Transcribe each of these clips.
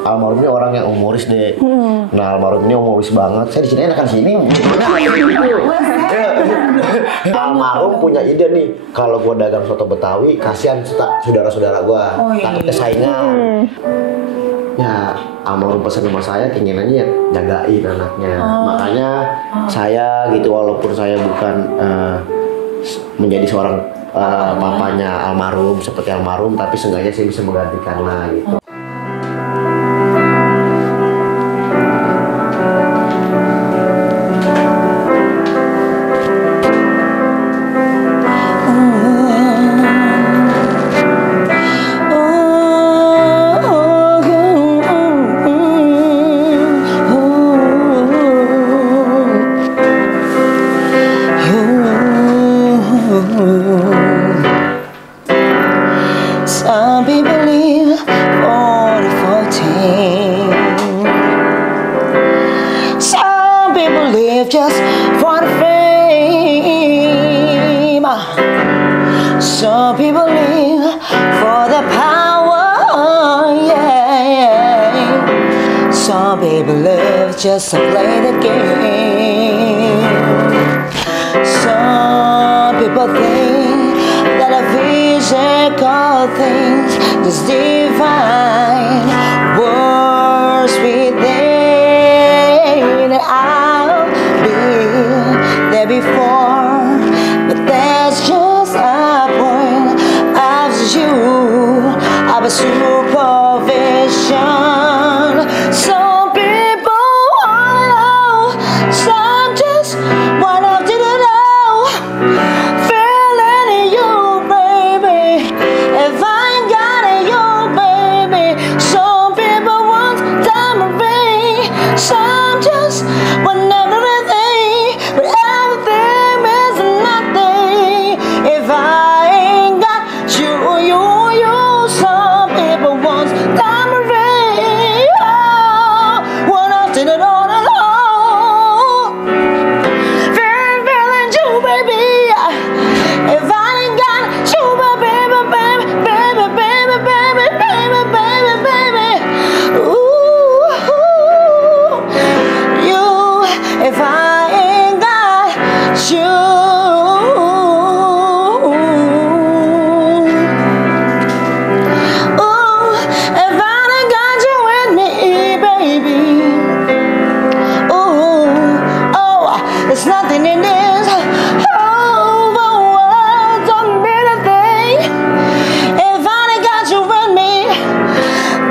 Almarhum ini orang yang humoris deh. Nah almarhum ini humoris banget. Saya di sini enakan sini. Almarhum punya ide nih. Kalau gua dagang soto Betawi, kasihan saudara-saudara gua takut kesaingan. Ya almarhum pesan sama saya, keinginannya ya jagain anaknya. Makanya saya gitu, walaupun saya bukan menjadi seorang papanya almarhum seperti almarhum, tapi seenggaknya saya bisa menggantikan lah gitu. Some people live for the fortune. Some people live just for the fame. Some people live for the power, yeah. Some people live just to play the game. Some people think that a physical things just divine words within. I'll be there before, but there's just a point of you of a supervision. Some people wanna know, some just wanna do the know. Feeling you, baby. If I ain't got you, baby. Some people want diamond, some just want everything, but everything is nothing if I ain't got you. Some people want diamond, oh, one after the other. Feeling you, baby. If I ain't got you, baby, baby, baby, baby, baby, baby, baby, baby, ooh, you. If I ain't got you, ooh, if I ain't got you with me, baby, ooh, oh, there's nothing in this whole world don't mean a thing if I ain't got you with me,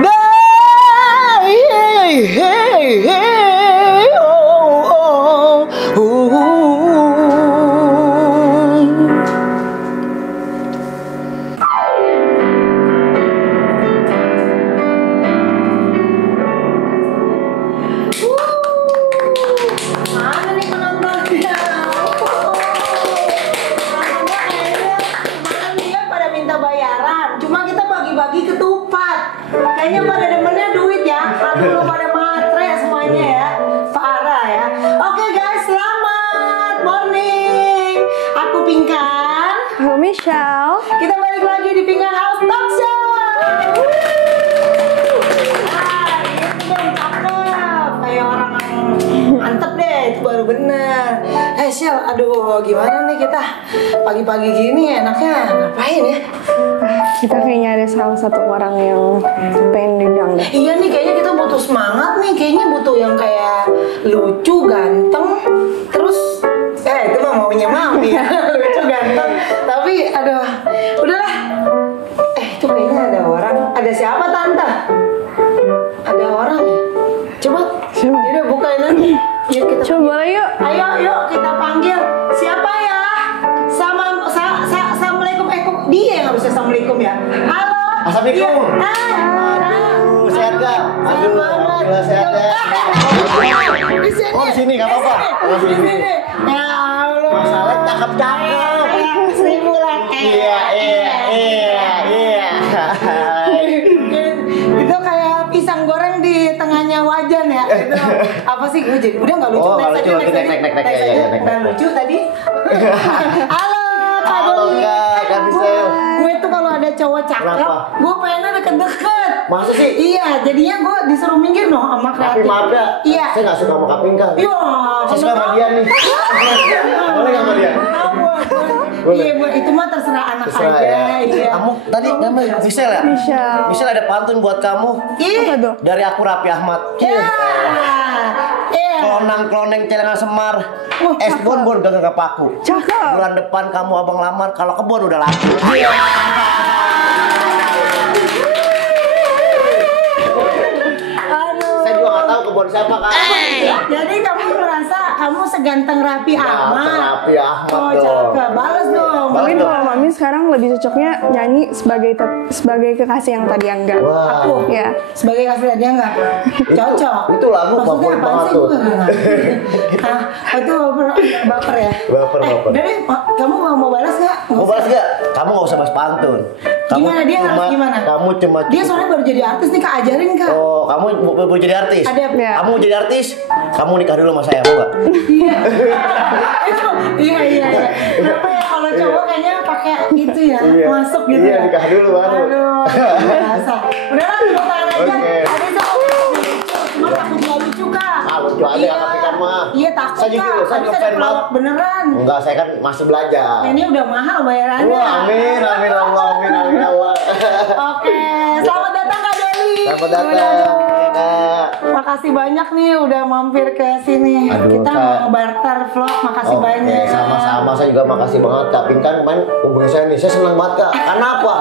baby, oh, oh, ooh. Mana nih penontonnya? Kemarin dia pada minta bayaran, cuma kita bagi-bagi ketupat. Kayaknya pada demennya duit ya. Aduh, pada matre semuanya ya. Parah ya. Oke guys, selamat morning. Aku Pinkan. Halo Michelle. Kita balik lagi di Pinkan House Talk Show. Nah, gitu dong, cakep. Kayak orang mantep deh, itu baru bener. Shell, aduh gimana nih kita pagi-pagi gini enaknya ngapain ya? Kita kayaknya ada salah satu orang yang pengen diundang deh. Iya nih, kayaknya kita butuh semangat nih. Kayaknya butuh yang kayak lucu, ganteng. Terus, itu mah maunya mami ya. Lucu, ganteng. Tapi, aduh, udahlah. Itu kayaknya ada orang. Ada siapa, Tante? Ada orang ya? Coba. Yaudah, bukain aja. Yuk, kita Coba yuk. Ayo, yuk kita panggil. Siapa ya? Assalamualaikum. Dia yang harusnya assalamualaikum ya. Halo. Assalamualaikum. Iya. Aduh, sehat gak? Sehat banget. Alhamdulillah sehat ya. Di sini. Oh, di sini, nggak apa-apa. Oh, Di di sini. sini. Ya Allah. Masalahnya cakep-cakep. 1000 lah. Iya. Itu kayak pisang goreng di tengahnya wajan ya. Itu apa sih, gue jadi udah nggak lucu. Oh, nggak lucu. Naik. Nggak lucu tadi. Halo Kak Halo Doli. Kak Michelle. Gue tuh kalau ada cowok cakep, Kenapa? gue pengennya deket-deket. Masa sih? Iya, jadinya gue disuruh minggir dong sama Tapi kreatif. maaf ya, Iya. saya nggak suka sama Kak Pinka. Iya. Saya suka sama dia nih. Boleh nggak sama dia? Boleh. Iya, Bu, itu mah terserah anak Terserah aja. ya. Iya. Kamu tadi namanya Michelle ya? Michelle. Michelle ada pantun buat kamu. Ih. Apa tuh? Dari aku Raffi Ahmad. Iya. Iya. Klonang-kloneng celengan semar. Es bonbon gagal ke paku. Cakep. Bulan depan kamu abang lamar, kalau kebun udah laku. Aduh. Saya juga nggak tahu kebun siapa kan. Jadi kamu merasa kamu seganteng Raffi Ahmad. Raffi Ahmad Oh, dong. cakep. Balas dong. Mungkin Bagus. kalau Mami sekarang lebih cocoknya nyanyi sebagai kekasih yang tadi yang enggak. Wah. Aku Ya. sebagai kasih dia enggak cocok. itu lagu Maksudnya favorit apaan banget sih? tuh. Gue nggak ngerti. Ah, itu baper ya. Baper. Jadi kamu mau balas nggak? Mau balas gak? Kamu nggak usah bahas pantun. Kamu Gimana dia harus gimana? Kamu cuma Dia soalnya baru jadi artis nih kak, ajarin kak. Oh, kamu mau jadi artis? Ada Ya. Kamu mau jadi artis? Kamu nikah dulu sama saya, mau nggak? Iya. Itu iya. Tapi ya kalau cowok kayaknya pakai itu ya, masuk gitu Iya, ya. nikah dulu baru. Aduh, biasa. Udah lah, tepuk tangan aja. Oke. Tadi tuh cuma takut nggak lucu kak. Ah, lucu aja, Iya. tapi kan mah. Iya takut Saya juga, kak. saya Tapi saya ngefans pelawak banget. beneran. Enggak, saya kan masih belajar. Ini udah mahal bayarannya. Wah, amin Allah. Oke, selamat datang Kak Deli. Selamat datang. Kak. Makasih banyak nih udah mampir ke sini. Aduh, Kita Kak. mau ngebarter vlog, makasih Oke, banyak. sama-sama. Saya juga makasih banget. Tapi kan kemarin hubungi saya nih, saya senang banget Kak. Karena apa?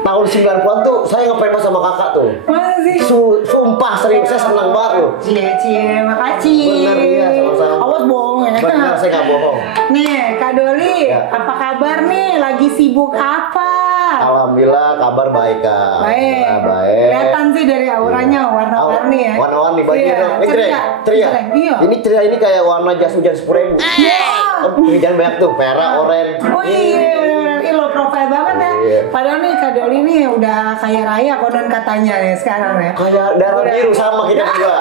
Tahun 90-an tuh saya ngefans banget sama kakak tuh. Masih. Sumpah serius, saya senang banget loh. Cie, makasih. Benar, iya, sama-sama. Awas bohong ya. Benar, saya nggak bohong. Nih, Kak Doli, Ya. apa kabar nih? Lagi sibuk apa? Alhamdulillah kabar baik Kak. Baik. Alhamdulillah, baik. Kelihatan sih dari auranya warna-warni ya. Warna-warni baju Iya, dong. Ini ceria. ceria. Iya. Ini ceria ini kayak warna jas hujan 10.000. Iya. Oh, hujan banyak tuh, merah, oranye. Oh iya, bener-bener. Ih, lo profil banget ya. Iya. Padahal nih Kak Doli nih udah kaya raya konon katanya ya sekarang ya. Kayak darah Udah. biru sama kita juga.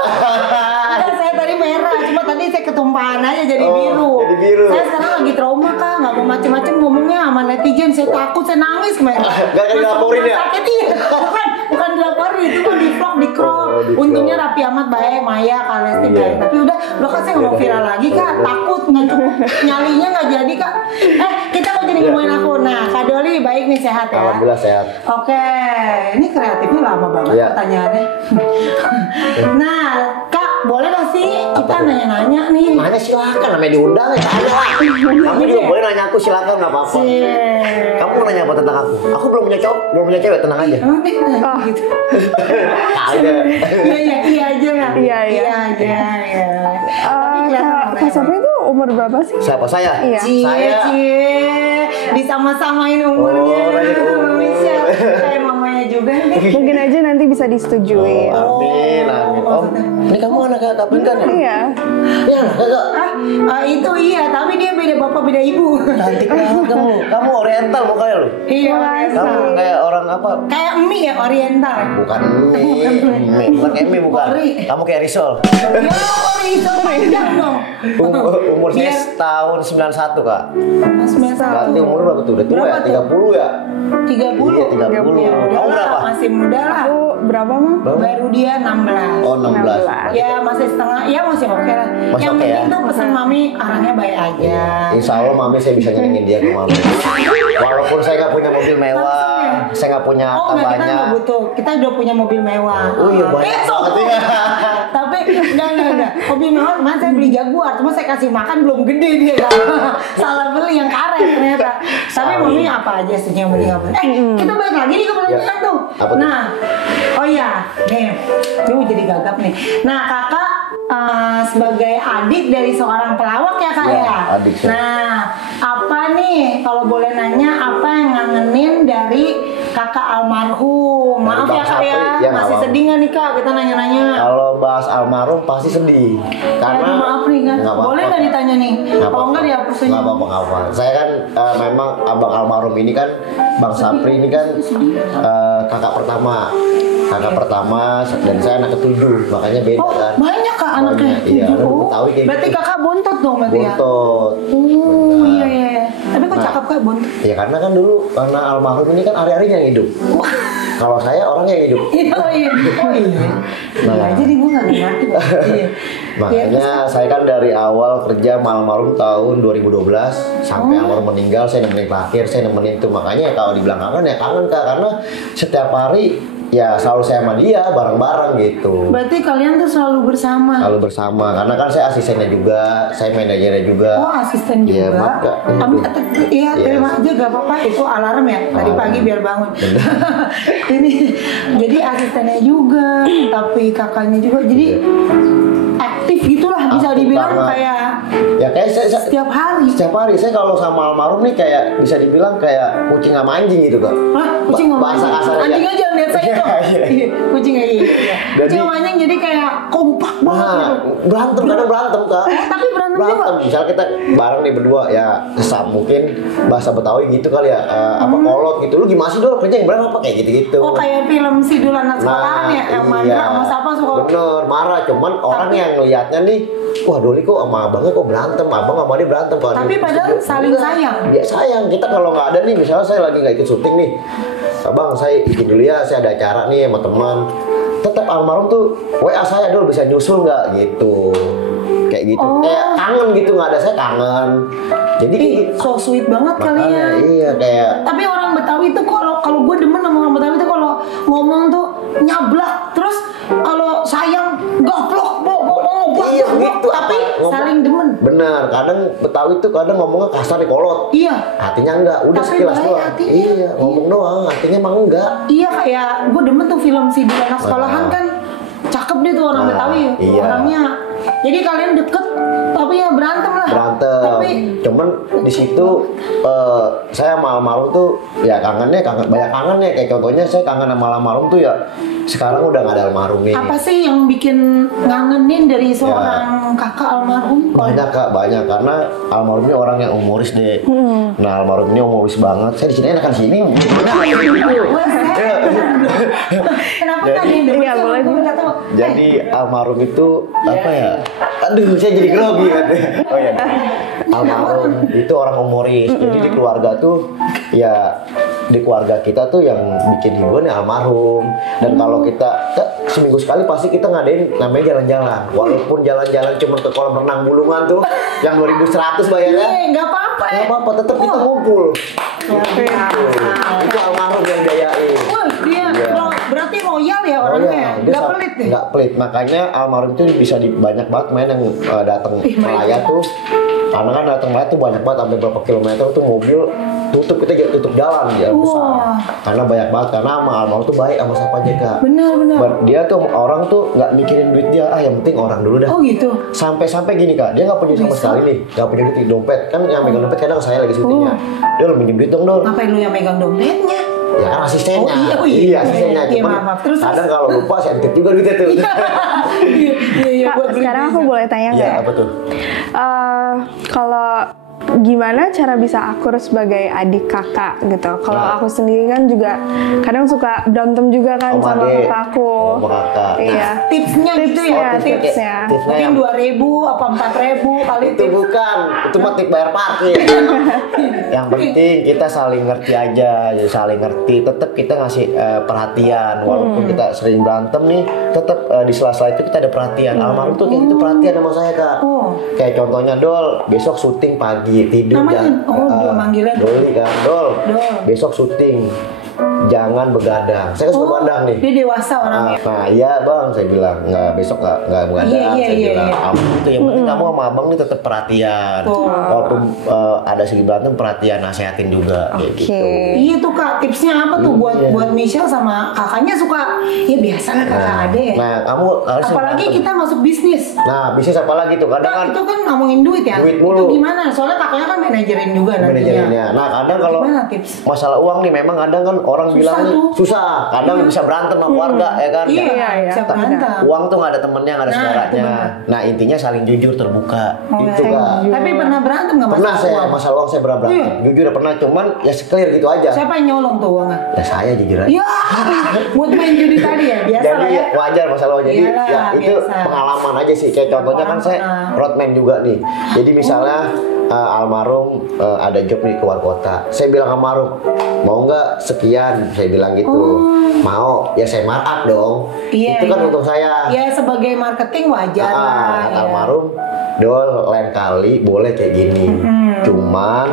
Enggak, saya tadi merah, cuma tadi saya ketumpahan aja jadi Oh, biru. jadi biru. Saya sekarang lagi trauma Kak, nggak mau macem-macem ngomongnya sama netizen. Saya takut, saya nangis kemarin. Nggak dilaporin ya? Sakit iya. Bukan dilaporin, itu kan di vlog, di crop. Oh, di crop. Untungnya Raffi Ahmad baik, Maya, Kalesti Iya. baik. Tapi udah kan saya nggak mau viral lagi Kak. Takut nggak cukup nyalinya nggak jadi Kak. Kita mau jadi ngomongin aku. Nah, Kak Doli baik nih, sehat ya. Alhamdulillah sehat. Oke, ini kreatifnya lama banget Iya. pertanyaannya. Nah, Kak, boleh gak sih kita nanya-nanya nih? Nanya silakan, namanya diundang ya ada. Kamu juga boleh nanya aku silakan nggak apa-apa. Cie. Kamu mau nanya apa tentang aku? Aku belum punya cowok, belum punya cewek, tenang aja. Emang deh, gitu. Ada. Iya aja lah. Iya. aja, iya. Tapi kelihatan Kak Sapri itu umur berapa sih? Siapa saya? Iya. Saya. Disama-samain umurnya. Oh, iya, umur. Michelle. Kayak mamanya juga nih. Mungkin aja nanti bisa disetujui. Amin. Om, ini kamu anak Kak Pinkan ya? Iya. Iya, Kakak. Itu iya, tapi dia beda bapak beda ibu. Cantik banget kamu. Kamu oriental mukanya lu. Iya. Kamu kayak orang apa? Kayak mie ya, oriental. Bukan mie, bukan kayak mie bukan. Ori. Kamu kayak Risol. Ya, ori itu panjang dong. Umur saya Biar- tahun 91 Kak. Mas Berarti umur berapa tuh? Udah tua Berapa ya? tuh? 30 ya? 30. Iya 30. Ya, udah Kamu lah, berapa? masih muda lah. Aku berapa mah? Berapa? Baru dia 16. Oh 16. Ya masih setengah, ya masih oke lah. Masih Yang oke penting ya? tuh pesan mami arahnya baik aja. Insya Allah mami saya bisa nyenengin dia ke mami. Walaupun saya nggak punya mobil mewah, saya nggak punya Oh harta enggak, kita banyak. nggak butuh. Kita udah punya mobil mewah. Oh iya banyak Itu. banget ya. Tapi enggak. Mobil mewah kemarin saya beli Jaguar, cuma saya kasih makan belum gede dia. Salah beli yang karet ternyata. Tapi mami apa aja sih yang penting apa? Kita balik lagi nih ke pertanyaan tuh. Apa tuh? Nah, oh iya, nih, ini jadi gagap nih. Nah, kakak sebagai adik dari seorang pelawak ya kak Ya, ya. adik saya. Nah, apa nih kalau boleh nanya apa yang ngangenin dari kakak almarhum? Dari Maaf Bang ya kak ya, Sapri, ya, masih nggak sedih nggak nih kak kita nanya-nanya? Kalau bahas almarhum pasti sedih. Karena Aduh, maaf nih kan, Nggak apa-apa. boleh nggak ditanya nih? Kalau nggak dihapus aja. Nggak apa-apa, nggak apa-apa. Saya kan memang abang almarhum ini kan Bang Sapri ini kan kakak pertama. Kakak pertama dan saya anak ketujuh, makanya beda Oh, kan. banyak kak anaknya. Banyak, iya, anak Oh, Betawi kayak berarti gitu. kakak bontot dong berarti ya? Bontot. Oh, iya. Tapi kok Nah. cakep kak bontot? Ya karena kan dulu karena almarhum ini kan hari-harinya yang hidup. Kalau saya orang yang hidup. Oh iya. Nah. Jadi gue nggak ngerti. Iya. Makanya saya kan dari awal kerja almarhum tahun 2012 sampai almarhum meninggal, saya nemenin terakhir, saya nemenin itu. Makanya kalau dibilang kangen ya kangen Kak, karena setiap hari ya selalu saya sama dia bareng-bareng gitu. Berarti kalian tuh selalu bersama. Selalu bersama karena kan saya asistennya juga, saya manajernya juga. Oh asisten Iya, juga. maaf, Kak. Iya terima aja gak apa-apa, itu alarm ya tadi pagi biar bangun. Ini jadi asistennya juga, tapi kakaknya juga, jadi aktif gitulah bisa Aktif dibilang banget. kayak Ya kayak saya setiap hari. setiap hari saya kalau sama almarhum nih kayak bisa dibilang kayak kucing sama anjing gitu Kak. Hah? Kucing sama Bahasa anjing? kasarnya. Anjing aja lihat saya itu. Iya. Iya, kucing aja. Iya. Jadi- Kucing sama anjing jadi kayak kompak banget Nah, gitu. berantem kadang berantem Kak. Tapi berantem juga? Misal kita bareng nih berdua ya kesam mungkin bahasa Betawi gitu kali ya apa kolot gitu. Lu gimana sih Dol kerja yang bener apa kayak gitu-gitu. Oh kayak film Sidul Anak Sekolahan ya, yang Mandra sama siapa suka. Bener, marah. Cuman orang yang ngelihatnya nih, wah Doli kok sama abangnya kok berantem, abang sama dia berantem. Tapi padahal saling sayang. Ya sayang, kita kalau nggak ada nih, misalnya saya lagi nggak ikut syuting nih, abang saya izin dulu ya, saya ada acara nih sama teman. Tetap almarhum tuh WA saya dulu bisa nyusul nggak gitu, kayak gitu. Oh. Kayak kangen gitu, nggak ada saya kangen. Jadi Ih, so sweet banget makanya kalian. iya kayak Tapi orang Betawi itu kalau gue demen sama orang Betawi itu kalau ngomong tuh nyablak, terus kalau sayang gaplok, Iya, gitu, tapi apa, ngomong. saling demen. bener. Kadang Betawi tuh kadang ngomongnya kasar nih kolot. Iya. Hatinya enggak, udah Tapi sekilas baik doang. hatinya. Iya, ngomong doang, hatinya emang enggak. Iya kayak gue demen tuh film Sidul Anak Sekolahan kan cakep deh tuh orang Nah, Betawi. iya. Orangnya. Jadi kalian deket tapi ya berantem lah. Berantem. Tapi Cuman di situ saya sama almarhum tuh ya kangen banyak kangen ya. Kayak contohnya saya kangen sama almarhum tuh ya sekarang udah nggak ada almarhum nih. apa sih yang bikin ngangenin dari seorang kakak almarhum? Banyak Kak, banyak karena almarhum ini orang yang humoris deh. Nah almarhum ini humoris banget. Saya di sini enakan sini. Kenapa Jadi- kan yang demen Iya, sih? boleh. Gue nggak tahu. Jadi almarhum itu apa ya? Aduh, saya jadi grogi katanya. Oh ya. Almarhum itu orang humoris. Jadi di keluarga tuh ya di keluarga kita tuh yang bikin hiburan ya almarhum. Dan kalau kita seminggu sekali pasti kita ngadain namanya jalan-jalan. Walaupun jalan-jalan cuma ke kolam renang Bulungan tuh yang 2.100 bayarnya. Iya, nggak apa-apa ya. Nggak apa-apa, tetap kita ngumpul. Itu almarhum yang biayain. Wah, dia Iya. berarti royal ya orangnya. Dia Nggak pelit deh. Nggak pelit. Makanya almarhum itu bisa banyak banget main yang datang melayat tuh. Karena kan datang melayat tuh banyak banget sampai berapa kilometer tuh mobil tutup, kita jadi tutup jalan ya besar. Wah. Karena banyak banget, karena sama almarhum tuh baik sama siapa aja Kak. Benar. Dia tuh orang tuh nggak mikirin duit dia, yang penting orang dulu dah. Oh gitu. Sampai gini Kak, dia nggak punya sama Bisa. sekali nih, nggak punya duit di dompet. Kan yang megang dompet kadang saya lagi syutingnya. Dol minjem duit dong Dol. Ngapain lu yang megang dompetnya? Ya kan asistennya. Oh, iya. asistennya. Iya, Cuman maaf. Terus? kadang kalau lupa saya titip juga duitnya tuh. Iya, Kak, buat beli sekarang aku pizza. boleh tanya nggak Iya, ya? apa tuh? Kalau gimana cara bisa akur sebagai adik kakak gitu? Kalau Nah. aku sendiri kan juga kadang suka berantem juga kan Sama sama adik. kakak aku. Sama kakak. Iya. Tipsnya gitu ya, Tipsnya, tips. tipsnya. Tipsnya Mungkin yang 2.000 apa 4.000 kali itu tips. bukan, itu mah tip bayar parkir. Yang penting kita saling ngerti aja, ya saling ngerti. Tetap kita ngasih perhatian, walaupun kita sering berantem nih, tetap di sela-sela itu kita ada perhatian. Almarhum tuh kayak gitu perhatian sama saya Kak. Oh. Kayak contohnya Dol, besok syuting pagi tidur Namanya? Oh, dia manggilnya Doli kan, Dol. Dol. Besok syuting, jangan begadang. Saya kan suka begadang nih. Dia dewasa orangnya. Nah iya bang, saya bilang besok nggak begadang. Iya, Saya iya, bilang iya. "Abang itu yang penting kamu sama abang nih tetap perhatian. Oh. Walaupun ada segi berantem perhatian, nasehatin juga kayak Oke. gitu. Iya tuh Kak, tipsnya apa tuh buat Iya. buat Michelle sama kakaknya suka ya biasa lah kakak ade ya. Nah kamu harus Apalagi kita masuk bisnis. Nah bisnis apa lagi tuh? Kadang Kak, kan itu kan ngomongin duit ya. Duit mulu. Itu gimana? Soalnya kakaknya kan manajerin juga manajernya. nantinya. Nah kadang kalau Gimana tips? masalah uang nih memang kadang kan orang Susah bilang nih tuh. susah. Kadang bisa berantem sama keluarga ya kan. Iya, Iya, iya. bisa berantem. Uang tuh nggak ada temennya, nggak ada Nah, itu saudaranya. benar. Nah intinya saling jujur terbuka. Oh, Itu iya. Kak. Tapi pernah berantem nggak Pernah masalah saya uang? masalah uang saya pernah berantem. Iya. Jujur pernah, cuman ya clear gitu aja. Siapa yang nyolong tuh uangnya? Ya saya jujur aja. Ya, buat main judi tadi ya, biasa lah Jadi ya. wajar masalah uang. Jadi Iyalah, ya itu biasa. pengalaman aja sih. Kayak contohnya kan saya Pengalaman. roadman juga nih. Jadi misalnya almarhum ada job nih keluar kota. Saya bilang sama almarhum, mau nggak sekian? Saya bilang gitu. Mau, ya saya markup dong. Iya, Itu kan iya. untung saya. Ya sebagai marketing wajar lah. Kata Ya. almarhum, Dol lain kali boleh kayak gini. Cuman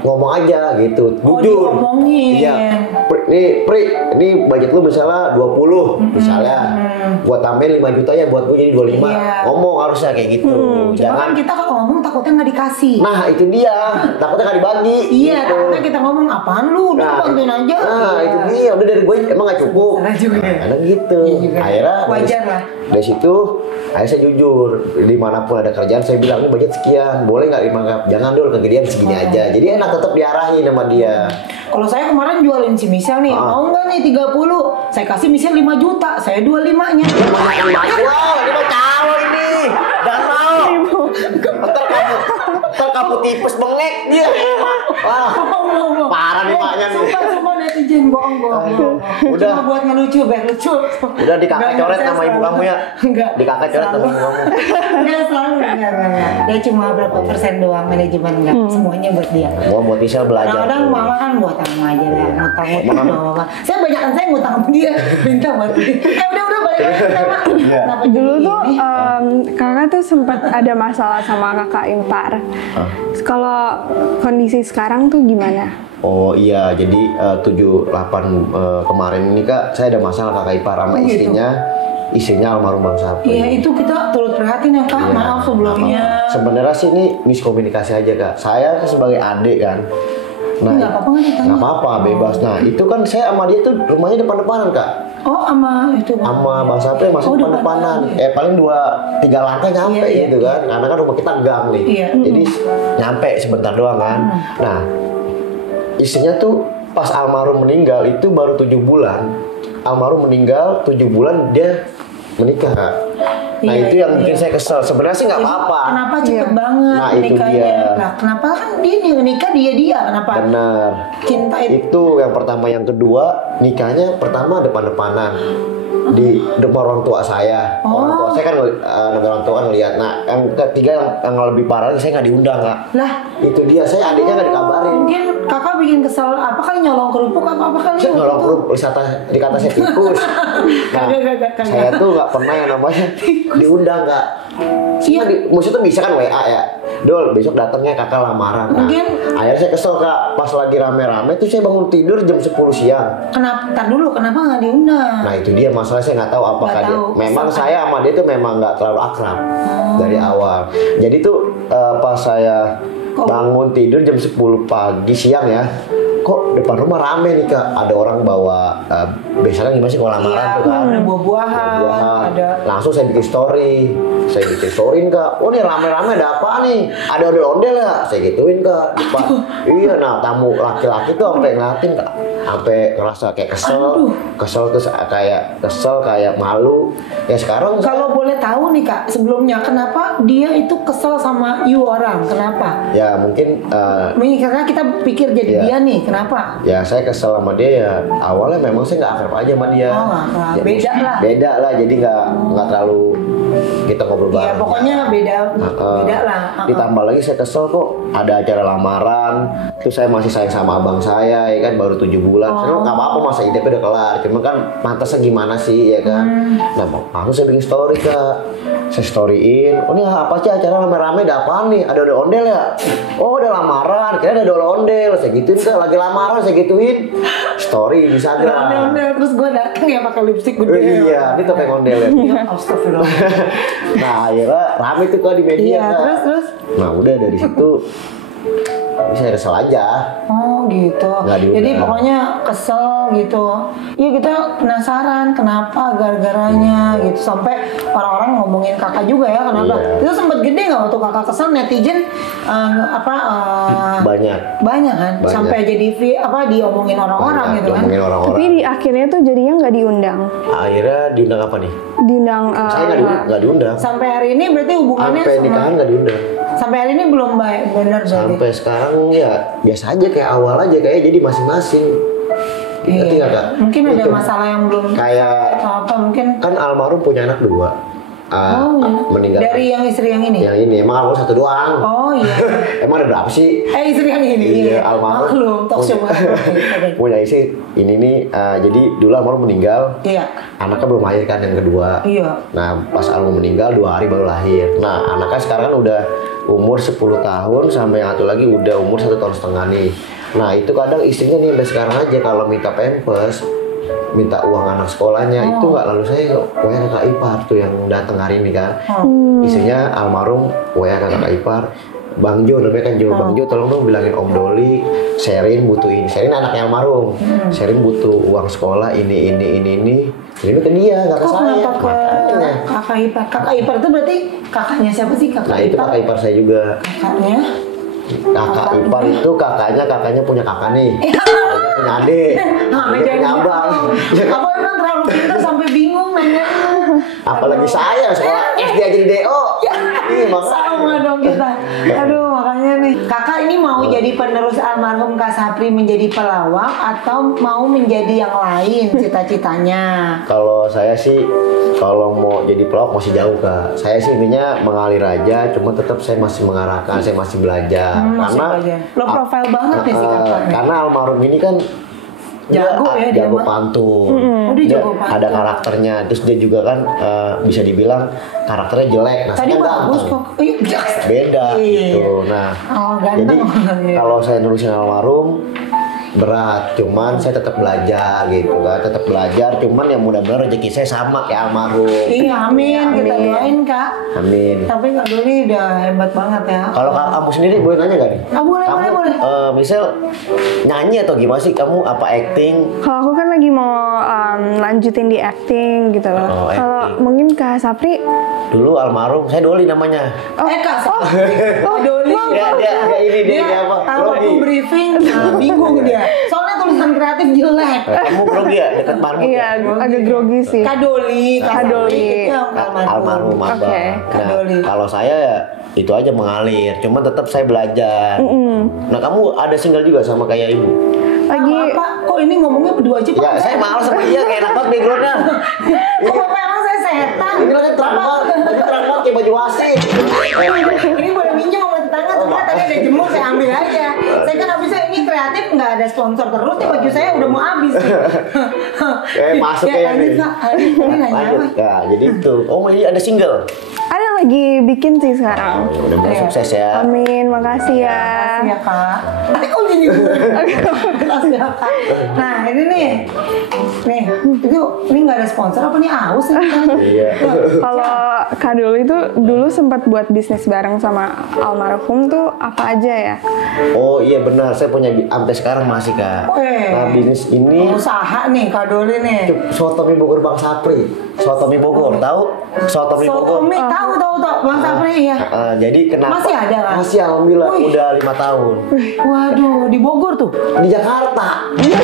ngomong aja gitu, jujur. Diomongin. Iya. Pri, ini budget lu misalnya 20 misalnya. Gua tambahin 5 juta ya buat gue jadi 25. Iya. Ngomong harusnya kayak gitu. Cuma Jangan kan kita kalau ngomong takutnya nggak dikasih. Nah itu dia, takutnya gak dibagi. Iya, gitu. takutnya kita ngomong apaan lu, udah bantuin aja. Nah Iya. itu dia, udah dari gue emang gak cukup. Salah juga. Nah, kadang gitu. Iya juga. Akhirnya Wajar lah. Dari situ, akhirnya saya jujur. Dimanapun ada kerjaan, saya bilang ini budget sekian, boleh nggak dimanggap? Jangan dulu kegedean segini aja. Jadi enak tetap diarahin sama dia. Kalau saya kemarin jualin si Michelle nih, mau nggak nih 30? Saya kasih Michelle 5 juta, saya 25-nya. Wow, ini mah calo ini. Jangan mau. Ntar kamu tipes bengek dia. Wah, parah nih maknya nih. Sumpah netizen bohong. Udah. Cuma buat ngelucu, biar lucu. Udah di kakak coret sama ibu kamu ya? Enggak. Di kakak coret sama ibu kamu. Enggak selalu, enggak. Dia cuma berapa persen doang manajemen, enggak semuanya buat dia. Gua buat Michelle belajar. Kadang-kadang mama kan buat kamu aja lah, ngutang-ngutang sama mama. Saya banyak kan saya ngutang sama dia, minta buat dia. Udah balik lagi sama. Kenapa Dulu jadi tuh ini? kakak tuh sempat ada masalah sama kakak ipar. Kalau kondisi sekarang tuh gimana? Oh iya, jadi 7-8 kemarin ini Kak, saya ada masalah kakak ipar sama gitu? istrinya almarhum Bang Sapri. Iya itu kita turut prihatin ya Kak, Iya, maaf sebelumnya. Sebenarnya sih ini miskomunikasi aja Kak. Saya sebagai adik kan. Nah, Nggak apa-apa kan ditanya? nggak apa-apa, bebas. Nah, itu kan saya sama dia tuh rumahnya depan-depanan Kak. Oh sama itu Bang. Sama Bang Sapri masih Oh, depan-depanan. Paling 2-3 lantai nyampe Iya, gitu kan. Karena kan rumah kita gang nih. Iya. Jadi nyampe sebentar doang kan. Nah, istrinya tuh pas almarhum meninggal itu baru 7 bulan. Almarhum meninggal 7 bulan dia menikah Kak. Nah Iya, itu yang iya. bikin saya kesel. Sebenarnya sih nggak Jadi, apa-apa. Kenapa cepet Iya. banget Nah, itu nikahnya? dia. Nah, kenapa kan dia nikah dia kenapa? Bener. Cinta itu. Itu yang pertama, yang kedua nikahnya pertama depan-depanan di depan orang tua saya. Orang tua saya kan orang tua kan ngeliat. Nah yang ketiga yang lebih parah lagi, saya nggak diundang Kak. Lah, Itu dia, saya adiknya nggak dikabarin. mungkin kakak bikin kesel apa kali nyolong kerupuk apa kali? Saya waktu nyolong itu? kerupuk dikata saya tikus. Nah, Kagak. saya tuh nggak pernah yang namanya diundang Kak. Iya. Maksudnya tuh bisa kan WA ya. Dol, besok datangnya kakak lamaran. Nah, Mungkin- akhirnya saya kesel Kak. Pas lagi rame-rame tuh saya bangun tidur jam 10 siang. Kenapa? Ntar dulu, kenapa nggak diundang? Nah itu dia masalah, saya nggak tahu apakah Nggak dia. tahu. Memang Sama. saya sama dia tuh memang nggak terlalu akrab dari awal. Jadi tuh pas saya bangun tidur jam 10 pagi siang ya, kok depan rumah rame nih Kak. Ada orang bawa biasanya gimana sih kalau lamaran Iya, tuh kan? ada buah-buahan, ada. Langsung saya bikin story. Saya bikin storyin Kak. Oh nih rame-rame ada apa nih? Ada ondel-ondel ya? Saya gituin Kak. Depan. Iya, nah tamu laki-laki tuh sampai ngeliatin Kak. Sampai ngerasa kayak kesel terus kayak malu. Ya sekarang Kalau boleh tahu nih Kak, sebelumnya kenapa dia itu kesel sama you orang? Kenapa? ya mungkin Karena kita pikir jadi Iya. dia nih, kenapa? ya saya kesel sama dia ya. Awalnya memang saya nggak akrab aja sama dia. Oh, nggak akrab. Ya, Beda lah. Beda lah. Jadi nggak terlalu kita ngobrol Ya bareng. pokoknya beda lah. Ditambah lagi saya kesel kok ada acara lamaran, terus saya masih sayang sama abang saya ya kan, baru 7 bulan. Saya nggak apa-apa, masa hidupnya udah kelar. Cuma kan pantasnya gimana sih ya kan. Nah langsung saya bikin story Kak. Saya storyin, oh ini apa sih acara rame-rame, ada apaan nih? Ada ondel ya? Oh ada lamaran, kira ada ondel. Saya gituin Kak, lagi lamaran saya gituin. Story di Instagram. Udah, terus gue datang ya pakai lipstick gede. Iya, ini topeng ondel ya. Astagfirullah. Nah akhirnya rame tuh Kak di media Iya, Kak. terus. Nah udah dari situ saya kesel aja. Oh gitu. Nggak diundang. Jadi pokoknya kesel gitu. Iya kita penasaran kenapa gara-garanya gitu, sampai orang-orang ngomongin kakak juga ya kenapa. Iya. Itu sempet gede nggak waktu kakak kesel, netizen Banyak. banyak kan, Banyak. sampai jadi diomongin orang-orang Banyak, gitu kan. diomongin orang-orang. Tapi di akhirnya tuh jadinya nggak diundang. Akhirnya diundang apa nih? Diundang Saya nggak diundang. Sampai hari ini berarti hubungannya Sampai nikahan nggak diundang. sampai hari ini belum baik benar berarti. Sampai sekarang ya biasa aja kayak awal aja, kayak jadi masing-masing. Ngerti Iya. nggak, Kak? Mungkin ada Itu. masalah yang belum Kayak atau apa mungkin. kan almarhum punya anak 2. meninggal. Dari yang istri yang ini? Yang ini, emang aku satu doang. Oh iya. Emang ada berapa sih? Istri yang ini? Iya, almarhum. Maklum, talk show Punya istri, ini nih, jadi dulu almarhum meninggal. Iya. Anaknya belum lahir kan yang kedua. Iya. Nah, pas almarhum meninggal 2 hari baru lahir. Nah, anaknya sekarang kan udah umur 10 tahun sampai yang satu lagi udah umur 1,5 tahun nih. Nah, itu kadang istrinya nih sampai sekarang aja kalau minta pampers, minta uang anak sekolahnya itu nggak lalu saya WA kakak ipar tuh yang datang hari ini kan. Istrinya almarhum WA kakak ipar, Bang Jo namanya kan Jo. Bang Jo tolong dong bilangin Om Doli, Sherin butuh ini. Sherin anaknya almarhum. Sherin butuh uang sekolah ini. Ini ke dia, nggak ke saya. Kenapa ke kakak ipar? Kakak ipar itu berarti kakaknya siapa sih kakak Nah ipar? itu kakak ipar saya juga. Kakaknya? Kakak ipar itu kakaknya punya kakak nih. Punya adik. Punya abang. Apa emang terlalu pintar sampai bingung nanya? Apalagi saya sekolah SD aja di DO. Ih, Sama dong kita. Aduh, makanya nih. Kakak ini mau jadi penerus almarhum Kak Sapri menjadi pelawak atau mau menjadi yang lain cita-citanya? Kalau saya sih kalau mau jadi pelawak masih jauh Kak. Saya sih intinya mengalir aja, cuma tetap saya masih mengarahkan, saya masih belajar. Masih belajar. Lo profil banget nih si kakak. Karena almarhum ini kan Jago ya dia jago mah. pantun. Dia Dia jago pantun. ada karakternya. Terus dia juga kan bisa dibilang karakternya jelek. Nah, Tadi saya bagus ganteng. kok. Beda Iya. gitu. Nah, Ganteng. jadi kalau saya nulisin almarhum berat, cuman saya tetap belajar gitu kan, tetap belajar, cuman yang mudah-mudahan rezeki saya sama kayak almarhum. Iya, amin. Kita doain Kak. Amin. Tapi Kak Doli udah hebat banget ya. Kalau kamu sendiri boleh nanya gak nih? Boleh. Misal nyanyi atau gimana sih kamu? Apa acting? Kalau aku kan lagi mau lanjutin di acting gitu loh. Oh, Kalau acting. mungkin Kak Sapri, Dulu almarhum, saya Doli namanya. Kak Doli. Dia ini dia apa? Waktu Grogi. briefing bingung dia. Soalnya tulisan kreatif jelek. Kamu grogi ya dekat Marmut iya ya? agak grogi sih. Kak Doli, Kak Doli. Sapri, itu yang Almarhum abang. Oke, Kak Doli. Kalau saya ya itu aja mengalir, cuma tetap saya belajar. Nah kamu ada single juga sama kayak ibu? Lagi Apa? Kok ini ngomongnya berdua aja Pak? Ya saya malas sama dia, kayak enak banget backgroundnya. Kok Bapak emang saya setan? Ini kan terang banget, baju terang banget kayak baju wasit. Ini boleh minjem sama tetangga, sebenarnya tadi ada jemur saya ambil aja. Saya kan habisnya ini kreatif nggak ada sponsor terus nih baju saya udah mau habis. Masuk kayak lanjut, nih. Kak. Ini nanya apa? Lanjut. Nah, jadi itu. Oh, ini ada single. ada lagi bikin sih sekarang. Udah mau sukses ya. Amin, makasih ya. Makasih ya Kak. Nanti kok jadi gue. Makasih ya Kak. Nah ini nih itu ini nggak ada sponsor apa nih aus nih? Iya. Kalau Kak Doli itu dulu sempat buat bisnis bareng sama almarhum tuh apa aja ya? Oh iya benar, saya punya sampai sekarang masih Kak. Nah bisnis ini Usaha nih Kak Doli nih. Soto mie Bogor Bang Sapri. Soto mie Bogor, tahu? Soto mie Bogor. Sotomi tahu Bang Sapri ya. Jadi kenapa? Masih ada kan? Masih alhamdulillah udah 5 tahun. Waduh di Bogor tuh. Di Jakarta. Ini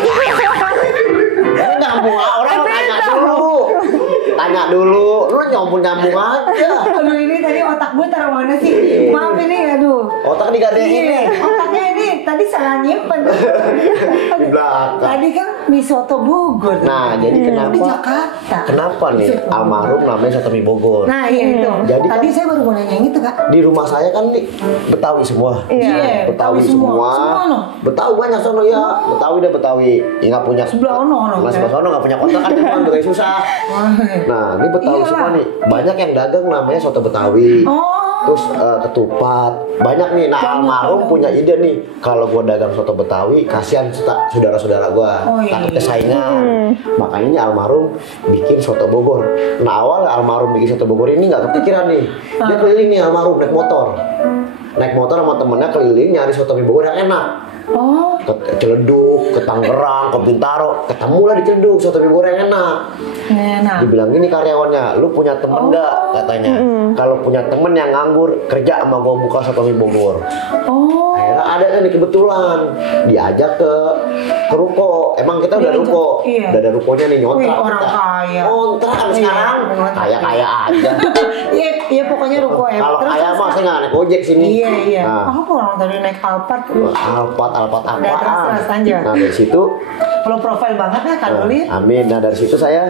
nyambung orang tanya dulu, lu nyambung aja. Aduh ini tadi otak gue taruh mana sih? Maaf ini aduh. Otak digadein Iya, nih. otaknya ini tadi salah nyimpen. Di belakang. Tadi kan mie soto Bogor. Nah, jadi Di kenapa? Jakarta. Kenapa nih almarhum namanya soto mie Bogor? Nah iya itu. Jadi Tadi kan- saya baru mau nanya yang itu Kak. Di rumah saya kan nih Betawi semua. Iya. Betawi Betawi semua. semua. Semua, no? Betawi banyak sono ya. Betawi deh Betawi. Ya nggak punya. Sebelah ono, no, Mas ya? sebelah sono nggak punya kontak kan cuma Betawi susah. Nah, ini Betawi Iyalah. semua nih. Banyak yang dagang namanya soto Betawi. Oh. Terus ketupat. Banyak nih. Nah, almarhum punya ide nih. Kalau gua dagang soto Betawi, kasihan saudara-saudara gua. Oh, iya. Takut kesaingan. Makanya ini almarhum bikin soto Bogor. Nah, awal almarhum bikin soto Bogor ini nggak kepikiran nih. Dia keliling nih almarhum naik motor. Naik motor sama temennya keliling nyari soto mie Bogor yang enak. Oh. Ke Ciledug, ke Tangerang, ke Bintaro, ketemulah di Ciledug soto mie Bogor yang enak. Enak. Dibilang gini karyawannya, lu punya temen nggak? Katanya. Kalau punya temen yang nganggur, kerja sama gua buka soto mie Bogor. Oh. Akhirnya ada nih kebetulan diajak ke ruko. Emang kita udah Diajak, ruko, iya. udah ada rukonya nih Wih, ngontrak. orang kita. kaya. Ngontrak kan Iya, sekarang, ngontrak. kaya aja. Iya, iya pokoknya ruko ya. Kalau Terus kaya mah saya nggak naik ojek sini. Iya, iya. Nah, Aku orang tadi naik Alphard. Alphard Udah apaan? terus aja. Nah dari situ, Kalau profil banget ya Kak Doli. amin. Nah dari situ saya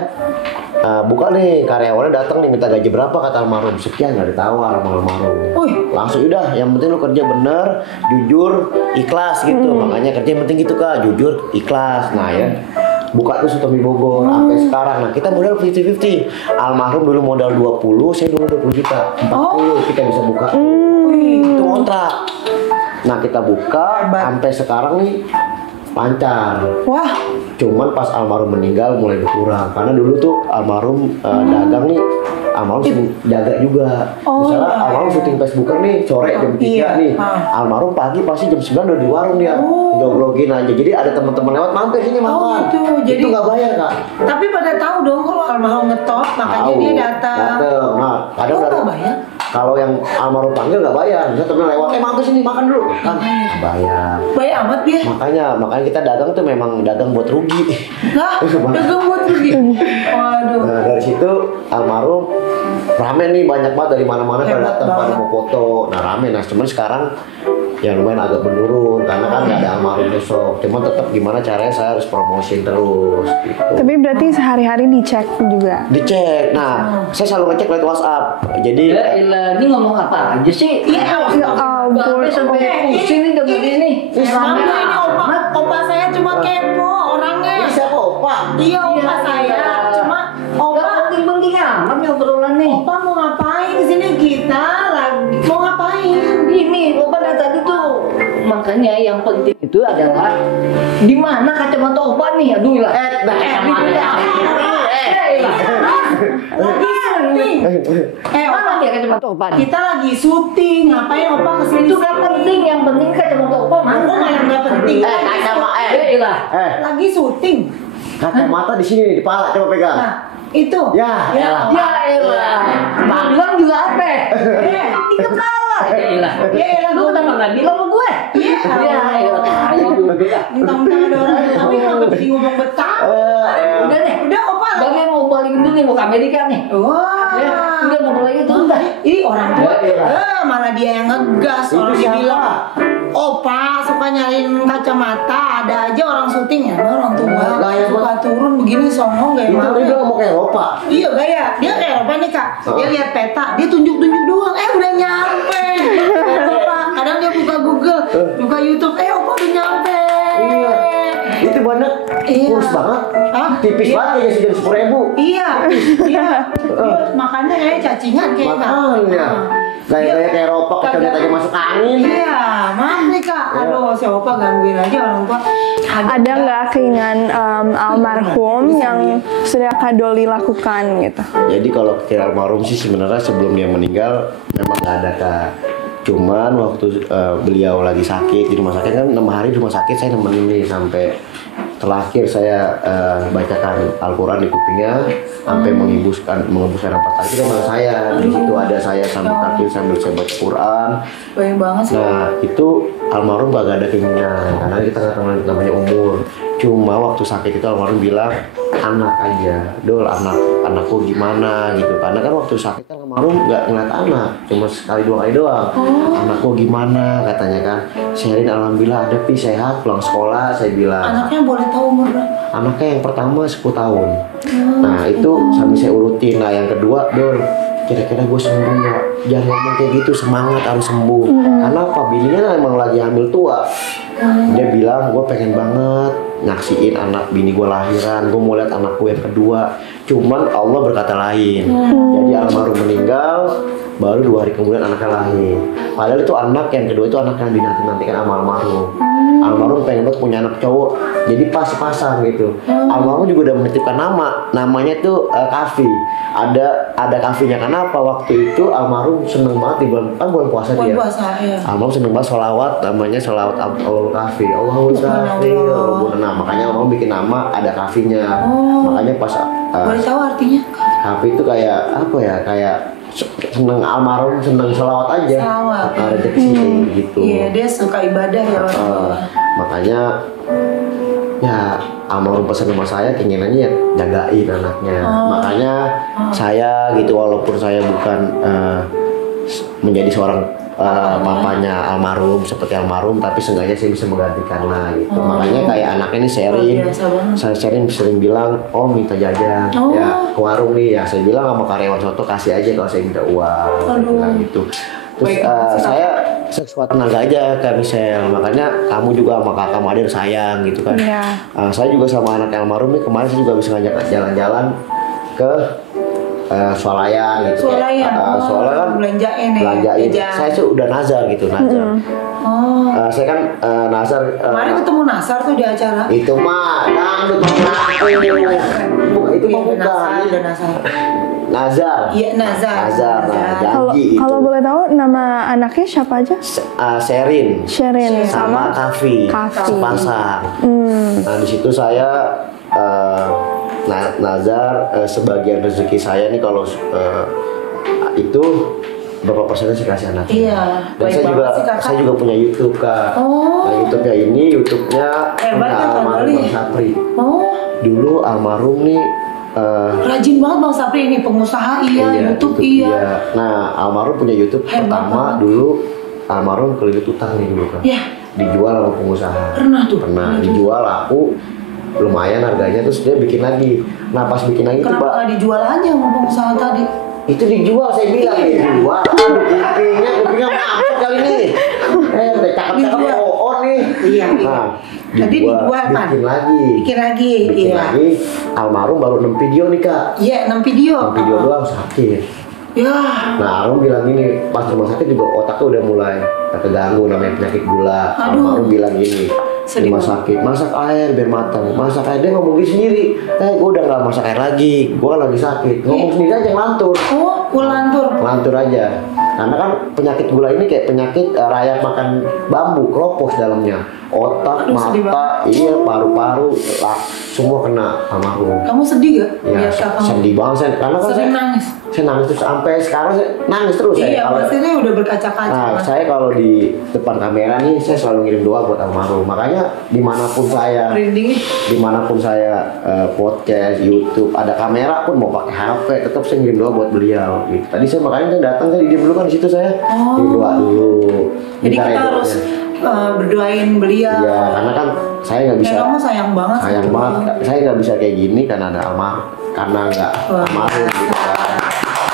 buka nih, karyawannya datang nih minta gaji berapa, kata almarhum sekian, nggak ditawar sama almarhum. Langsung udah, yang penting lu kerja bener, jujur, ikhlas gitu. Makanya kerja yang penting gitu Kak, jujur, ikhlas. Nah ya, buka tuh Soto Mie Bogor sampai sekarang. Nah kita modal 50-50. Almarhum dulu modal 20, saya dulu 20 juta, 40 kita bisa buka. Itu kontrak. Nah kita buka sampai sekarang nih lancar. Wah. Cuman pas almarhum meninggal mulai berkurang karena dulu tuh almarhum dagang nih, almarhum sering jaga juga. Misalnya almarhum syuting Facebooker nih sore jam 3 nih, almarhum pagi pasti jam 9 udah di warung dia, jogrogin aja. Jadi ada teman-teman lewat mampir sini makan. Jadi itu nggak bayar Kak. Tapi pada tahu dong kalau almarhum ngetop, makanya dia datang. Nah kadang nggak bayar. Kalau yang almarhum panggil nggak bayar, misalnya temen lewat, mampir sini makan dulu, kan bayar. Bayar amat dia. Makanya kita dagang tuh memang dagang buat rugi. Nah, dagang buat rugi. Waduh. Nah dari situ almarhum rame nih, banyak banget dari mana-mana pada datang pada mau foto. Nah rame, nah cuman sekarang ya lumayan agak menurun karena kan nggak ada almarhum besok. Cuman tetap gimana caranya saya harus promosi terus. Gitu. Tapi berarti sehari-hari dicek juga? Dicek. Nah saya selalu ngecek lewat WhatsApp. Jadi ini ngomong apa aja sih? Iya, Bapak sampai pusing nih denger ini. Emang ini opa saya cuma kepo orangnya. ini siapa Opa? Iya, opa saya. Cuma opa penting-penting amat nih obrolan nih. Opa mau ngapain di sini, kita lagi mau ngapain? Ini Opa dari tadi tuh. Makanya yang penting itu adalah di mana kacamata Opa nih? Aduh lah. Lagi syuting. Mana dia kacamata Opa? Kita lagi syuting. Ngapain opa kesini? Itu gak penting, yang penting kacamata Opa mana? Aku malah nggak penting. Lagi syuting. Kacamata di sini nih, di pala, coba pegang. Nah, itu. Ya elah. Bang bilang juga apa? Di kepala. Lu kenapa nggak bilang sama gue? Iya. Mentang-mentang ada orang tapi kenapa jadi ngomong Betawi? Udah deh. Udah opa. Bagaimana mau balik dulu nih, mau ke Amerika nih? Wah. Udah ngobrol lagi tuh udah. Ini orang tua. Malah dia yang ngegas. Orang dia bilang, opa suka nyariin kacamata. Ada aja orang syuting ya, orang tua. Suka turun begini songong gak Itu emang. dia ngomong kayak Eropa. Iya gaya, dia kayak Eropa nih Kak. Dia lihat peta, dia tunjuk-tunjuk doang. Udah nyampe. Eropa. Kadang dia buka Google, buka YouTube. Opa udah nyampe. Iya. Itu banyak kurus banget. Tipis banget ya sih, jadi 10.000. Iya. Makanya kayak cacingan kayak Kak. Makanya. Gaya-gaya kayak Eropa, kecodet aja masuk angin. Iya, maaf nih Kak. Aduh, si Opa gangguin aja orang tua. Ada nggak keinginan almarhum yang sudah Kak Doli lakukan gitu? Jadi kalau ke almarhum sih sebenarnya sebelum dia meninggal memang nggak ada Kak. Cuman waktu beliau lagi sakit di rumah sakit, kan 6 hari di rumah sakit saya nemenin nih sampai terakhir saya bacakan Al-Quran di kupingnya sampai mengembuskan nafas terakhir sama saya. Di situ ada saya sambil takbir sambil saya baca Quran. Bayang banget sih. Nah itu almarhum gak ada keinginan karena kita nggak tahu namanya umur. Cuma waktu sakit itu almarhum bilang anak aja, Dol anakku gimana gitu. Karena kan waktu sakit kan almarhum nggak ngeliat anak, cuma sekali 2 kali doang. Anakku gimana katanya kan. Sherin alhamdulillah ada pi sehat pulang sekolah, saya bilang. Anaknya boleh tahu umur berapa? Anaknya yang pertama 10 tahun. Nah itu sambil saya urutin. Nah yang kedua, Dol kira-kira gue sembuh nggak? Jangan ngomong kayak gitu, semangat harus sembuh. Karena apa? Bininya emang lagi hamil tua. Dia bilang gue pengen banget nyaksiin anak bini gue lahiran, gue mau lihat anakku yang kedua. Cuman Allah berkata lain. Jadi almarhum meninggal, baru 2 hari kemudian anaknya lahir. Padahal itu anak yang kedua itu anak yang dinanti-nantikan sama almarhum. Almarhum pengen banget punya anak cowok, jadi pas-pasan gitu. Almarhum juga udah menitipkan namanya tuh Kafi. Ada Kafinya, karena apa? Waktu itu almarhum seneng banget di bulan puasa dia. Iya. Almarhum seneng banget sholawat, namanya sholawat Allahul Kafi. Allahul Kafi. Nah makanya almarhum bikin nama ada Kafinya. Makanya pas boleh tahu artinya? Kafi itu kayak apa ya? Kayak seneng almarhum seneng sholawat aja. Sholawat. Rezeki gitu. Iya, dia suka ibadah ya orang tua. Makanya ya almarhum pesan sama saya keinginannya ya jagain anaknya. Makanya saya gitu walaupun saya bukan menjadi seorang papanya almarhum seperti almarhum, tapi seenggaknya saya bisa menggantikan lah gitu. Makanya kayak anaknya ini Sherin, saya Sherin sering bilang, oh minta jajan ya ke warung nih ya, saya bilang sama karyawan soto kasih aja kalau saya minta uang, saya bilang gitu. Terus saya sekuat tenaga aja ke Michelle, makanya kamu juga sama kakak Madir sayang gitu kan. Saya juga sama anak almarhum nih kemarin saya juga bisa ngajak jalan-jalan ke swalayan gitu. Soalnya kan belanjain. Saya tuh udah nazar gitu, nazar. Saya kan nazar. Kemarin ketemu Nasar tuh di acara. Itu mah dangdut itu mah bukan. Nazar. Iya, Nazar. Janji itu. Kalau boleh tahu nama anaknya siapa aja? Sherin sama Kavi. Sepasang. Nah di situ saya nazar sebagian rezeki saya nih kalau itu berapa persennya saya kasih anaknya. Iya. Dan saya juga punya YouTube Kak. Nah YouTube-nya ini YouTube-nya almarhum Bang Sapri. Dulu almarhum nih rajin banget Bang Sapri ini, pengusaha YouTube iya. Nah almarhum punya YouTube pertama dulu almarhum kelilit utang nih dulu Kak. Dijual sama pengusaha. Pernah dijual aku lumayan harganya, terus dia bikin lagi. Nah pas bikin lagi kenapa nggak dijual aja sama pengusaha tadi? Itu dijual, saya bilang dijual. Kupingnya masuk kali ini. Udah cakep-cakep nih. Iya. Nah, tadi dijual kan? Bikin lagi. Almarhum baru 6 video nih Kak. Iya, 6 video. 6 video doang sakit. Ya. Nah, almarhum bilang gini, pas rumah sakit juga otaknya udah mulai terganggu namanya penyakit gula. Almarhum bilang gini, rumah sakit, masak air biar matang. Masak air, dia ngomong sendiri. Gue udah gak masak air lagi, gue kan lagi sakit. Ngomong sendiri aja ngelantur. Ngelantur aja. Karena kan penyakit gula ini kayak penyakit rayap makan bambu, keropos dalamnya. Otak, mata, paru-paru, semua kena almarhum. Kamu sedih gak? Ya, sedih banget. Karena kan sering nangis. Saya nangis terus sampai sekarang saya nangis terus. Iya, maksudnya udah berkaca-kaca. Nah, saya kalau di depan kamera nih saya selalu ngirim doa buat almarhum. Makanya dimanapun saya podcast, YouTube, ada kamera pun mau pakai HP, tetap saya ngirim doa buat beliau. Gitu. Tadi saya makanya datang tadi dia dulu kan di situ saya doa dulu. Jadi kita harus berdoain beliau. Iya, karena kan saya nggak bisa. Kamu sayang banget. Saya nggak bisa kayak gini karena ada almarhum. Karena nggak almarhum gitu kan.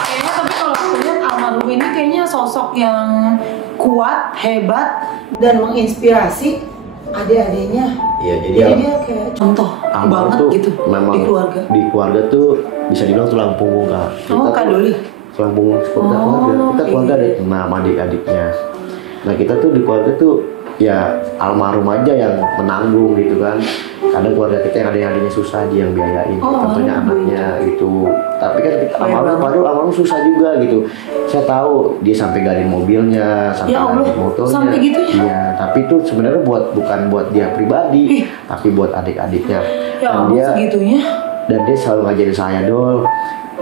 Kayaknya tapi kalau aku lihat almarhum ini kayaknya sosok yang kuat, hebat, dan menginspirasi adik-adiknya. Iya, jadi dia kayak contoh banget tuh gitu memang di keluarga. Di keluarga tuh bisa dibilang tulang punggung Kak. Kak Doli. Tulang punggung keluarga. Kita keluarga ada 6 adik-adiknya. Nah kita tuh di keluarga tuh ya almarhum aja yang menanggung gitu kan. Kadang keluarga kita yang adiknya susah dia yang biayain, contohnya anaknya gitu. Tapi kan kita almarhum susah juga gitu. Saya tahu dia sampai garin mobilnya, sampai garin motornya. Sampai gitu ya? Iya, tapi itu sebenarnya bukan buat dia pribadi, tapi buat adik-adiknya. Ya dia segitunya. Dan dia selalu ngajarin saya Dol.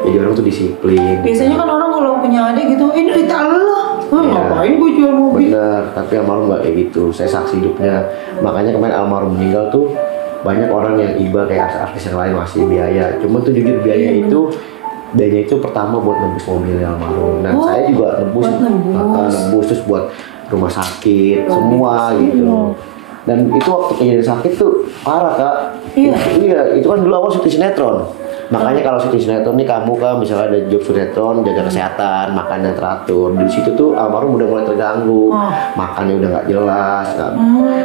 Jadi orang tuh disiplin. Biasanya kan orang kalau punya adik gitu, ini duit Allah. Ngapain gue jual mobil? Bener, tapi almarhum gak kayak gitu. Saya saksi hidupnya. Makanya kemarin almarhum meninggal tuh banyak orang yang iba kayak artis yang lain masih biaya. Cuma tuh jujur biayanya itu pertama buat nebus mobilnya almarhum. Dan saya juga nebus terus buat rumah sakit semua gitu. Dan itu waktu kejadian sakit tuh parah Kak. Iya, itu kan dulu awal syuting sinetron. Makanya kalau syuting sinetron nih kamu kan misalnya ada job sinetron, jaga kesehatan, makan yang teratur. Di situ tuh almarhum udah mulai terganggu, makannya udah nggak jelas kan.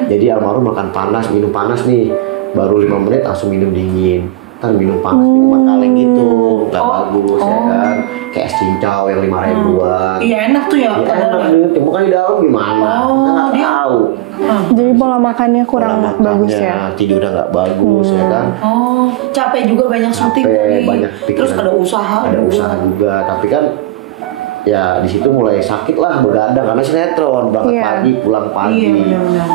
Jadi almarhum makan panas, minum panas nih, baru 5 menit langsung minum dingin. Ntar minum panas, minuman kaleng gitu, nggak bagus ya kan. Kayak es cincau yang 5 ribuan. Iya enak tuh ya. Iya enak nih, bukan di dalam gimana? Kita nggak tahu. Jadi pola makannya kurang bagus ya. Tidurnya nggak bagus ya kan. Capek juga banyak syuting banyak pikiran. Terus ada usaha juga. Tapi kan ya di situ mulai sakit lah begadang karena sinetron berangkat pagi pulang pagi. Iya benar.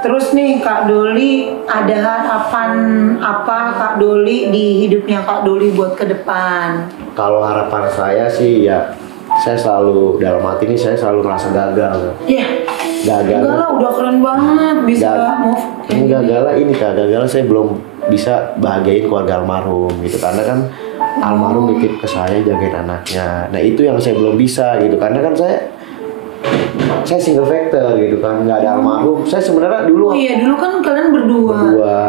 Terus nih Kak Doli, ada harapan apa Kak Doli di hidupnya Kak Doli buat ke depan? Kalau harapan saya sih ya saya selalu dalam hati ini saya selalu merasa gagal. Iya. Gagal lah udah keren banget bisa move. Gagal lah ini Kak, gagal saya belum bisa bahagiain keluarga almarhum gitu karena kan almarhum nitip ke saya jagain anaknya. Nah itu yang saya belum bisa gitu karena kan saya saya single factor gitu kan, nggak ada almarhum. Saya sebenarnya dulu Oh iya, dulu kan kalian berdua.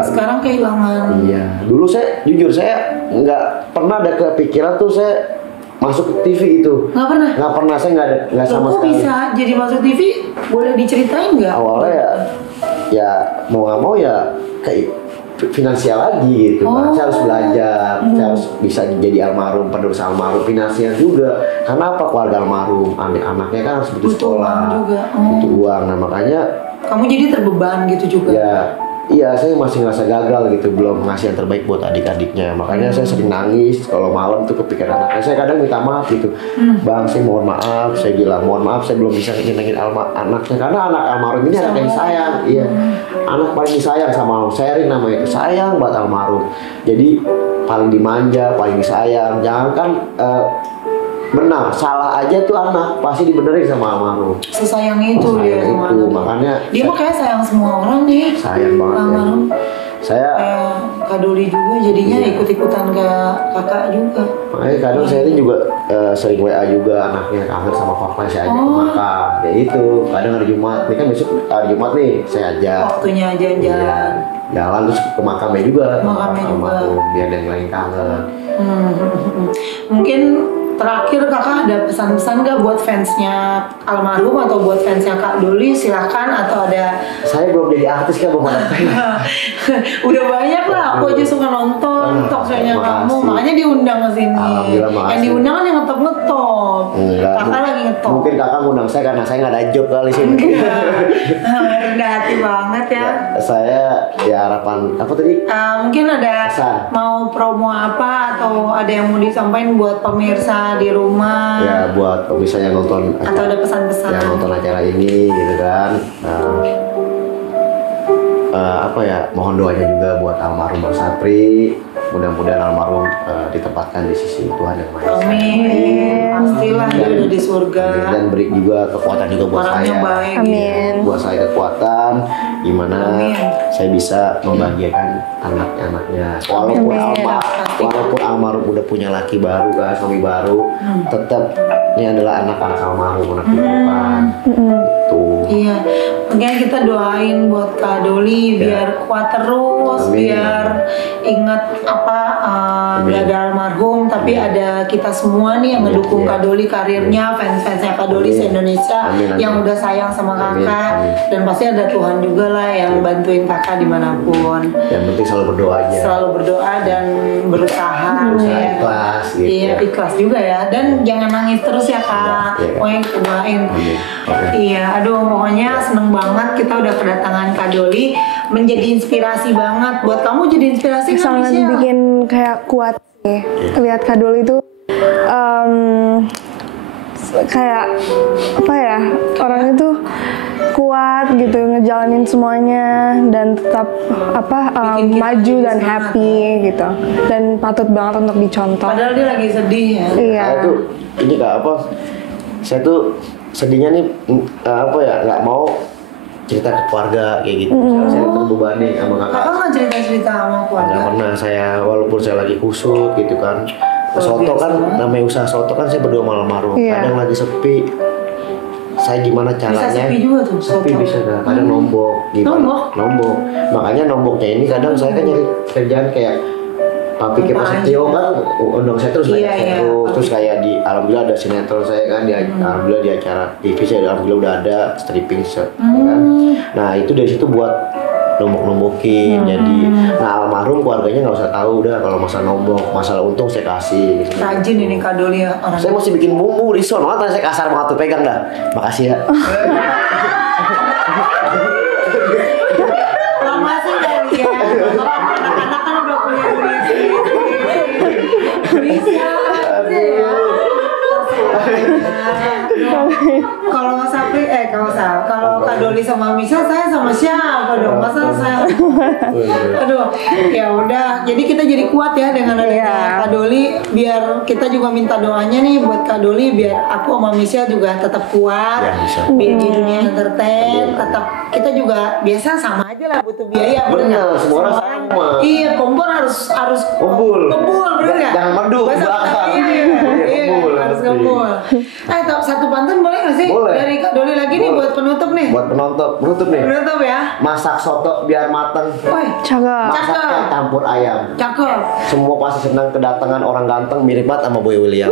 Sekarang kehilangan. Iya, dulu saya jujur saya nggak pernah ada kepikiran tuh saya masuk ke TV itu. Nggak pernah, saya nggak sama kok sekali. bisa jadi masuk TV? Boleh diceritain nggak? Awalnya ya mau nggak mau ya kayak finansial lagi gitu kan. Saya harus belajar, saya harus bisa jadi almarhum, penerus almarhum, finansial juga. Karena apa, keluarga almarhum, anaknya kan harus butuh sekolah, uang juga. butuh uang. Nah makanya Kamu jadi terbeban gitu juga. ya iya, saya masih ngerasa gagal gitu, belum ngasih yang terbaik buat adik-adiknya. Makanya saya sering nangis kalau malam tuh kepikiran anaknya. Saya kadang minta maaf gitu, Bang, saya mohon maaf. Saya bilang mohon maaf, saya belum bisa nyenengin anaknya karena anak almarhum ini anak yang disayang. Iya, anak paling disayang sama almarhum. Sharing nama itu, sayang buat almarhum. Jadi paling dimanja, paling disayang. Jangan kan benar, salah aja tuh anak pasti dibenerin sama almarhum. Sesayang itu dia Sayang sama itu, anaknya. makanya Dia mah kayak sayang semua orang nih. sayang banget ya. Almarhum. Saya Kayak Kak Doli juga jadinya ikut-ikutan kayak kakak juga. makanya kadang saya ini juga sering WA juga, anaknya kangen sama papa, saya ajak ke makam. Ya itu, kadang hari Jumat, ini kan besok hari Jumat nih, saya ajak. Waktunya jalan-jalan. Jalan terus ke makamnya juga. Makamnya juga. Almarhum, biar ada yang lain kangen. Mungkin terakhir kakak ada pesan-pesan nggak buat fansnya almarhum atau buat fansnya Kak Doli? Silahkan, atau ada. Saya belum jadi artis kan, belum ada pengen. Udah banyak lah, aku aja suka nonton talk show-nya kamu, makasih. makanya diundang ke sini. Alhamdulillah, makasih. Yang diundang kan yang ngetop-ngetop. Enggak. Kakak lagi ngetop. Mungkin kakak ngundang saya karena saya nggak ada job kali sini. Rendah hati banget ya. Saya ya harapan apa tadi? Mungkin ada Pesan. mau promo apa atau ada yang mau disampaikan buat pemirsa di rumah, Ya buat misalnya nonton atau ada pesan-pesan? yang nonton acara ini gitu kan. Apa ya, mohon doanya juga buat almarhum Bang Sapri, mudah-mudahan almarhum ditempatkan di sisi Tuhan yang Maha Esa. Amin. Pastilah dia udah di surga. Amin. Dan beri juga kekuatan juga buat Orangnya saya. baik. Amin. Buat saya kekuatan gimana Amin. saya bisa membahagiakan anak-anaknya. Walaupun almarhum udah punya laki baru kan, suami baru, tetap ini adalah anak-anak almarhum, anak kehidupan. Tuh. Iya, makanya kita doain buat Kak Doli biar kuat terus, Amin. biar ingat apa nggak ada almarhum, tapi ada kita semua nih yang ngedukung Iya. Kak Doli karirnya, fans-fansnya Kak Doli Amin. se-Indonesia Amin, amin. yang udah sayang sama Amin, kakak, amin. dan pasti ada Tuhan juga lah yang bantuin kakak dimanapun. Yang penting selalu berdoa aja. Selalu berdoa dan berusaha, Berusaha ya. ikhlas gitu. Iya, ikhlas juga ya, dan jangan nangis terus ya kak. Iya, Kak. Pokoknya kita doain. Amin. Oke. Iya, aduh pokoknya seneng banget kita udah kedatangan Kak Doli, menjadi inspirasi banget buat kamu, jadi inspirasi nggak, Sangat Michelle? bikin kayak kuat sih. Lihat Kak Doli itu kayak apa ya, orang itu kuat gitu ngejalanin semuanya dan tetap Bikin kita maju jadi dan semangat. happy gitu, dan patut banget untuk dicontoh. Padahal dia lagi sedih ya. Iya. Saya tuh ini Kak apa? Saya tuh sedihnya nih apa ya, nggak mau cerita ke keluarga kayak gitu. Saya terbebani sama kakak. Kakak nggak cerita-cerita sama Nggak keluarga? pernah saya, walaupun saya lagi kusut gitu kan. Soto biasa kan, banget. namanya usaha soto kan saya berdua malam-malam. Iya. Kadang lagi sepi. Saya gimana caranya? sepi juga tuh, Sepi soto. bisa Kak. Kadang nombok. Gimana? Nombok? Makanya nomboknya ini kadang saya kan nyari kerjaan kayak Papi Kepa Apaan Setio sih? kan undang saya terus Iya, saya iya. terus kayak di alhamdulillah ada sinetron saya kan di alhamdulillah di acara TV saya alhamdulillah udah ada stripping set ya kan. Nah itu dari situ buat nombok-nombokin jadi nah almarhum keluarganya nggak usah tahu udah kalau masalah nombok, masalah untung saya kasih gitu. Rajin ini Kak Doli ya orang. Saya masih bikin bumbu rison, makanya tadi saya kasar banget tuh, pegang dah. Makasih ya. Promosi kali ya. Anak-anak kan udah punya dunia sendiri. Bisa aja ya. Kalau Mas Sapri, kalau Kak Doli sama Misha, saya sama siapa dong? Masa saya? Aduh, ya udah. Jadi kita jadi kuat ya dengan adanya Kak Doli. Biar kita juga minta doanya nih buat Kak Doli, biar aku sama Misha juga tetap kuat. Ya, bisa. Biar di dunia entertain, tetap kita juga biasa sama aja lah butuh biaya. Bener, nggak? semua orang sama. Iya, kompor harus Kebul. bener nggak? Jangan meduk, Bahasa bakar. Betawi, iya, Kebul, harus ngerti. kebul. Satu pantun boleh nggak sih? Boleh. Dari Kak Doli lagi nih Boleh. buat penutup nih. Buat penutup nih. Penutup ya. Masak soto biar mateng. Woi, Cakep. Masaknya campur ayam. cakep. Semua pasti senang kedatangan orang ganteng mirip banget sama Boy William.